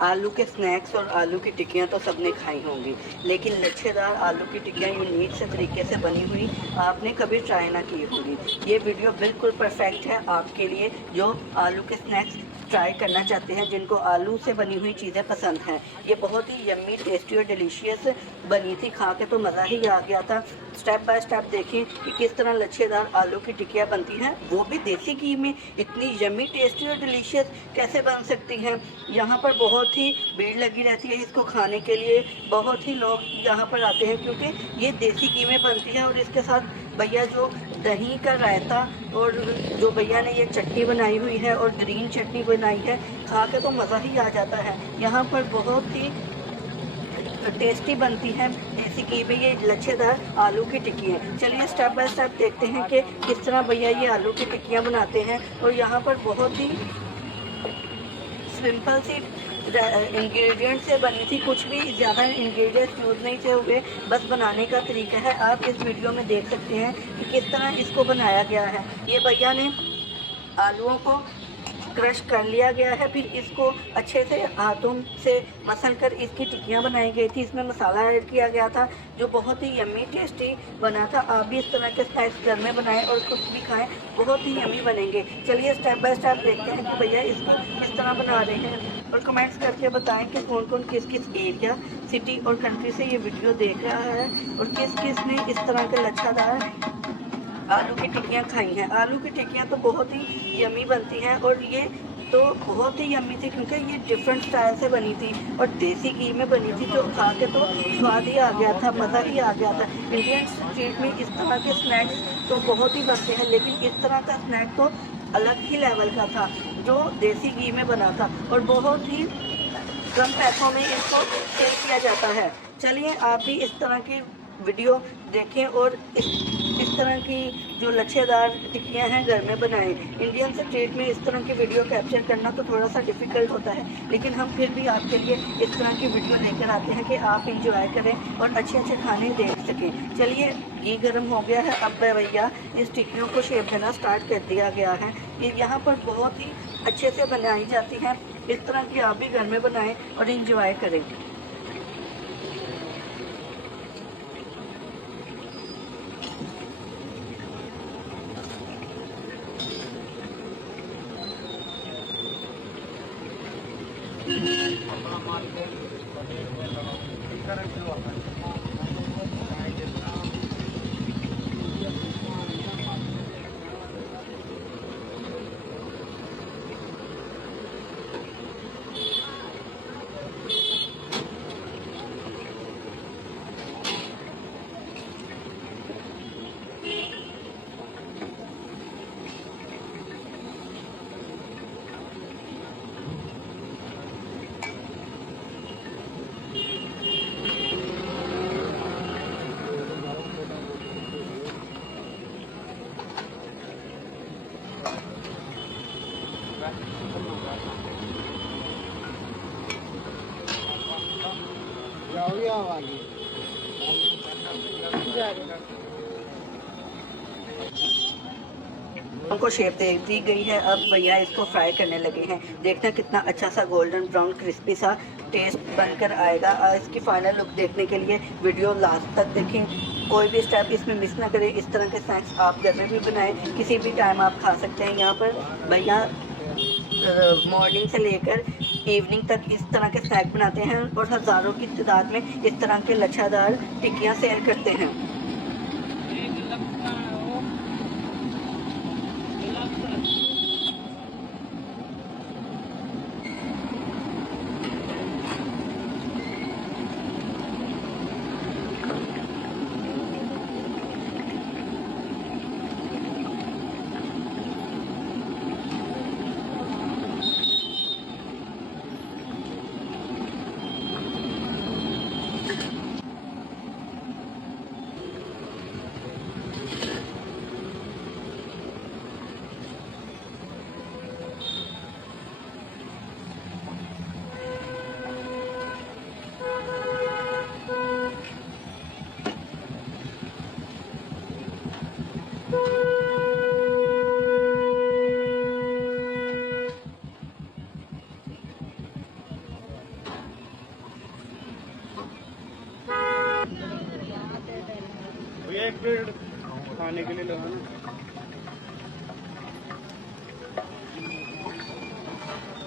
आलू के स्नैक्स और आलू की टिक्कियाँ तो सबने खाई होंगी, लेकिन लच्छेदार आलू की टिक्कियाँ यूनिक से तरीके से बनी हुई आपने कभी ट्राई ना की होगी। ये वीडियो बिल्कुल परफेक्ट है आपके लिए जो आलू के स्नैक्स ट्राई करना चाहते हैं, जिनको आलू से बनी हुई चीज़ें पसंद हैं। ये बहुत ही यम्मी, टेस्टी और डिलीशियस बनी थी, खा के तो मज़ा ही आ गया था। स्टेप बाय स्टेप देखें कि किस तरह लच्छेदार आलू की टिक्कियाँ बनती हैं, वो भी देसी घी में। इतनी यम्मी, टेस्टी और डिलीशियस कैसे बन सकती हैं। यहाँ पर बहुत ही भीड़ लगी रहती है इसको खाने के लिए, बहुत ही लोग यहाँ पर आते हैं क्योंकि ये देसी घी में बनती है। और इसके साथ भैया जो दही का रायता और जो भैया ने ये चटनी बनाई हुई है और ग्रीन चटनी बनाई है, खा के तो मज़ा ही आ जाता है। यहाँ पर बहुत ही टेस्टी बनती है देसी घी में ये लच्छेदार आलू की टिक्कियाँ। चलिए स्टेप बाय स्टेप देखते हैं कि किस तरह भैया ये आलू की टिक्कियाँ बनाते हैं। और यहाँ पर बहुत ही सिंपल सी इंग्रेडिएंट से बनी थी, कुछ भी ज़्यादा इंग्रेडिएंट्स यूज़ नहीं थे हुए, बस बनाने का तरीका है। आप इस वीडियो में देख सकते हैं कि किस तरह इसको बनाया गया है। ये भैया ने आलूओं को क्रश कर लिया गया है, फिर इसको अच्छे से हाथों से मसल कर इसकी टिक्कियाँ बनाई गई थी। इसमें मसाला ऐड किया गया था जो बहुत ही यम्मी टेस्टी बना था। आप भी इस तरह के स्नैक्स घर में बनाएं और खुद भी खाएं, बहुत ही यम्मी बनेंगे। चलिए स्टेप बाय स्टेप देखते हैं कि भैया इसको किस तरह बना रहे हैं, और कमेंट्स करके बताएं कि कौन कौन किस किस एरिया, सिटी और कंट्री से ये वीडियो देख रहा है और किस किस ने इस तरह के लच्छादार आलू की टिक्कियाँ खाई हैं। आलू की टिक्कियाँ तो बहुत ही यम्मी बनती हैं, और ये तो बहुत ही यम्मी थी क्योंकि ये डिफरेंट स्टाइल से बनी थी और देसी घी में बनी थी, जो खा के तो स्वाद ही आ गया था, मज़ा ही आ गया था। इंडियन स्ट्रीट में इस तरह के स्नैक्स तो बहुत ही बनते हैं, लेकिन इस तरह का स्नैक तो अलग ही लेवल का था जो देसी घी में बना था और बहुत ही कम पैसों में इसको सेल किया जाता है। चलिए आप भी इस तरह की वीडियो देखें और इस तरह की जो लच्छेदार टिक्कियाँ हैं घर में बनाएं। इंडियन स्ट्रीट में इस तरह की वीडियो कैप्चर करना तो थोड़ा सा डिफ़िकल्ट होता है, लेकिन हम फिर भी आपके लिए इस तरह की वीडियो लेकर आते हैं कि आप इंजॉय करें और अच्छे अच्छे खाने देख सकें। चलिए घी गर्म हो गया है, अब भैया इस टिक्कियों को शेप देना स्टार्ट कर दिया गया है। ये यहाँ पर बहुत ही अच्छे से बनाई जाती हैं। इस तरह की आप भी घर में बनाएं और इंजॉय करें। को शेप दे दी गई है। अब भैया इसको फ्राई करने लगे हैं। देखना कितना अच्छा सा गोल्डन ब्राउन क्रिस्पी सा टेस्ट बनकर आएगा। इसकी फाइनल लुक देखने के लिए वीडियो लास्ट तक देखें, कोई भी स्टेप इसमें मिस ना करें। इस तरह के स्नैक्स आप घर में भी बनाएं, किसी भी टाइम आप खा सकते हैं। यहाँ पर भैया मॉर्निंग से लेकर इवनिंग तक इस तरह के स्नैक बनाते हैं और हज़ारों की तादाद में इस तरह के लच्छादार टिक्कियाँ सेल करते हैं। एक प्लेट खाने के लिए लगाना।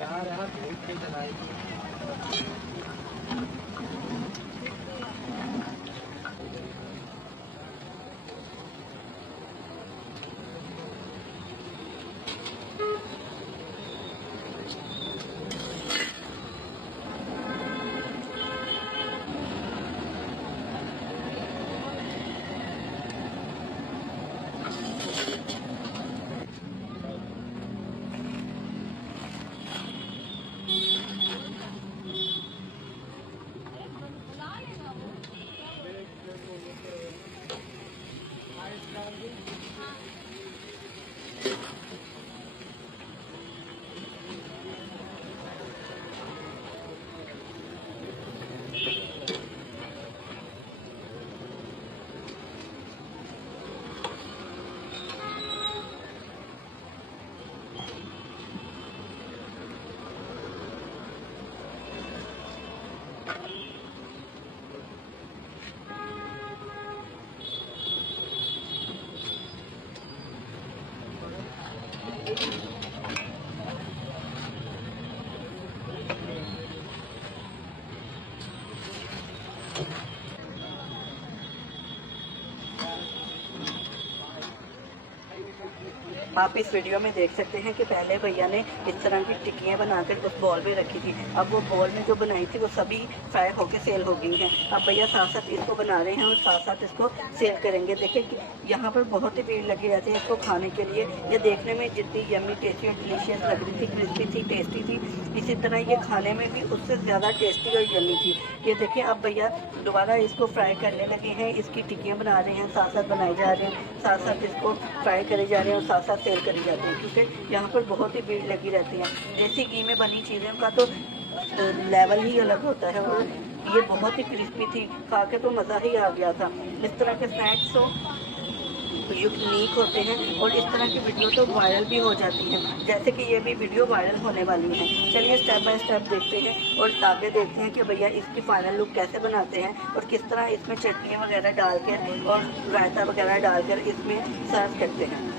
यार भूख के चलाई। आप इस वीडियो में देख सकते हैं कि पहले भैया ने इस तरह की टिक्कियाँ बनाकर उस बॉल में रखी थी। अब वो बॉल में जो बनाई थी वो सभी फ्राई होकर सेल हो गई हैं। अब भैया साथ साथ इसको बना रहे हैं और साथ साथ इसको सेल करेंगे। देखिए कि यहाँ पर बहुत ही भीड़ लगी रहती है इसको खाने के लिए। ये देखने में जितनी यम्मी टेस्टी और डिलीशियस लग रही थी, क्रिस्पी थी, टेस्टी थी, इसी तरह ये खाने में भी उससे ज़्यादा टेस्टी और यम्मी थी। ये देखिए अब भैया दोबारा इसको फ्राई करने लगे हैं, इसकी टिक्कियाँ बना रहे हैं, साथ साथ बनाए जा रहे हैं, साथ साथ इसको फ्राई करे जा रहे हैं और साथ साथ सेल करी जाती है। क्योंकि यहाँ पर बहुत ही भीड़ लगी रहती है। देसी घी में बनी चीज़ों का तो लेवल ही अलग होता है और ये बहुत ही क्रिस्पी थी, खा के तो मज़ा ही आ गया था। इस तरह के स्नैक्स तो यूनिक होते हैं और इस तरह की वीडियो तो वायरल भी हो जाती है, जैसे कि ये भी वीडियो वायरल होने वाली है। चलिए स्टेप बाय स्टेप देखते हैं और आगे देखते हैं कि भैया इसकी फाइनल लुक कैसे बनाते हैं और किस तरह इसमें चटनी वगैरह डालकर और रायता वगैरह डालकर इसमें सर्व करते हैं।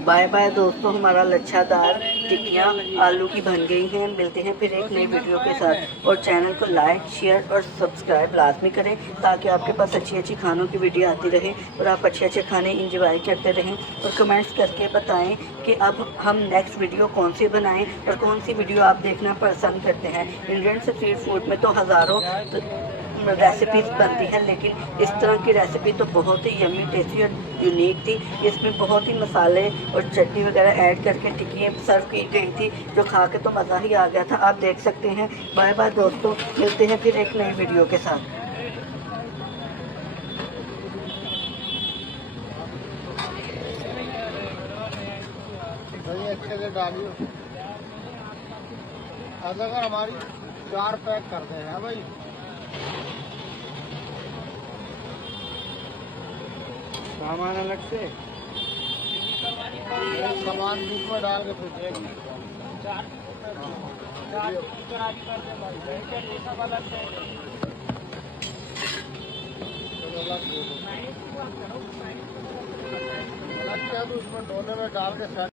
बाय बाय दोस्तों, हमारा लच्छादार टिक्कियाँ आलू की बन गई हैं। मिलते हैं फिर एक नई वीडियो के साथ और चैनल को लाइक, शेयर और सब्सक्राइब लाजमी करें ताकि आपके पास अच्छी अच्छी खानों की वीडियो आती रहे और आप अच्छे अच्छे खाने इंजॉय करते रहें। और कमेंट्स करके बताएं कि अब हम नेक्स्ट वीडियो कौन सी बनाएं और कौन सी वीडियो आप देखना पसंद करते हैं। इंडियन स्ट्रीट फूड में तो हज़ारों रेसिपीज बनती हैं, लेकिन इस तरह की रेसिपी तो बहुत ही यम्मी, टेस्टी और यूनिक थी। इसमें बहुत ही मसाले और चटनी वगैरह ऐड करके टिक्कियाँ सर्व की गई थी जो खा के तो मज़ा ही आ गया था। आप देख सकते हैं। बाय बाय दोस्तों, मिलते हैं फिर एक नई वीडियो के साथ। अच्छे से डालियो, अगर हमारी 4 पैक कर दे हैं भाई। सामान अलग से सामान बीच में डाल के फिर एक अलग उसमें डोले में डाल के